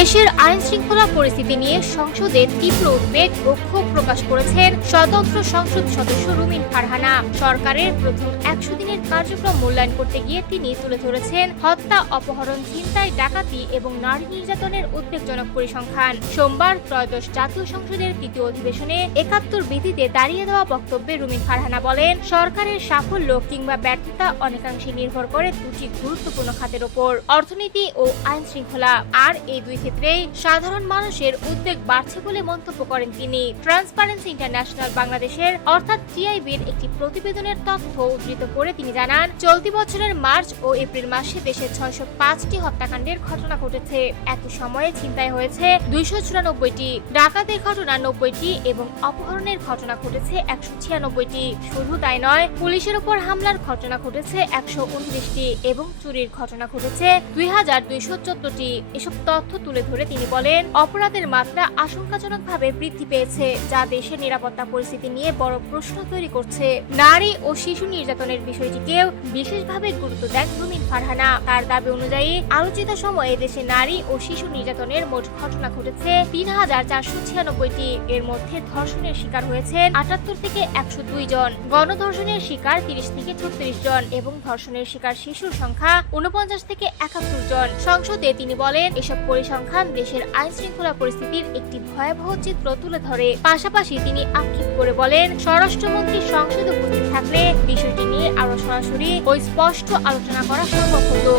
দেশের আইন শৃঙ্খলা পরিস্থিতি নিয়ে সংসদে তীব্র উদ্বেগ ও ক্ষোভ প্রকাশ করেছেন স্বতন্ত্র সংসদ সদস্য রুমিন ফারহানা। সরকারের প্রথম 100 দিনের কার্যক্রম মূল্যায়ন করতে গিয়ে তিনি তুলে ধরেছেন হত্যা, অপহরণ, ছিনতাই, ডাকাতি এবং নারী নির্যাতনের উদ্বেগজনক পরিসংখ্যান। সোমবার ত্রয়োদশ জাতীয় সংসদের তৃতীয় অধিবেশনে 71 বিধিতে দাঁড়িয়ে দেওয়া বক্তব্যে রুমিন ফারহানা বলেন, সরকারের সাফল্য কিংবা ব্যর্থতা অনেকাংশে নির্ভর করে দুটি গুরুত্বপূর্ণ খাতের ওপর, অর্থনীতি ও আইন শৃঙ্খলা। আর এই দুই ক্ষেত্রেই সাধারণ মানুষের উদ্বেগ বাড়ছে বলে মন্তব্য করেন তিনি। ট্রান্সপারেন্সি ইন্টারন্যাশনাল বাংলাদেশের অর্থাৎ টিআইবির একটি প্রতিবেদনের তথ্য উদ্ধৃত করে তিনি জানান, চলতি বছরের মার্চ ও এপ্রিল মাসে দেশে 605টি হত্যাকাণ্ডের ঘটনা ঘটেছে। একই সময়ে ছিনতাই হয়েছে 294টি, ডাকাতির ঘটনা 90টি এবং অপহরণের ঘটনা ঘটেছে 196টি। শুধু তাই নয়, পুলিশের উপর হামলার ঘটনা ঘটেছে 129টি এবং চুরির ঘটনা ঘটেছে 2214টি। এসব তথ্য তুলে ধরে তিনি বলেন, অপরাধের মাত্রা আশঙ্কাজনকভাবে বৃদ্ধি পেয়েছে, যা দেশের নিরাপত্তা পরিস্থিতি নিয়ে বড় প্রশ্ন তৈরি করছে। নারী ও শিশু নির্যাতনের বিষয়টিকেও বিশেষভাবে গুরুত্ব দেন রুমিন ফারহানা। তার দাবি অনুযায়ী আলোচিত সময়ে দেশে নারী ও শিশু নির্যাতনের মোট ঘটনা ঘটেছে 3496টি। এর মধ্যে ধর্ষণের শিকার হয়েছেন 78 থেকে 102 জন, গণধর্ষণের শিকার 30 থেকে 36 জন এবং ধর্ষণের শিকার শিশুর সংখ্যা 49 থেকে 71 জন। সংসদে তিনি বলেন, এসব পরিসংখ্যান দেশের আইন শৃঙ্খলা পরিস্থিতির একটি ভয়াবহ চিত্র তুলে ধরে। পাশাপাশি তিনি আক্ষেপ করে বলেন, স্বরাষ্ট্রমন্ত্রী সংসদে উপস্থিত থাকলে বিষয়টি নিয়ে আরো সরাসরি ও স্পষ্ট আলোচনা করা সম্ভব হতো।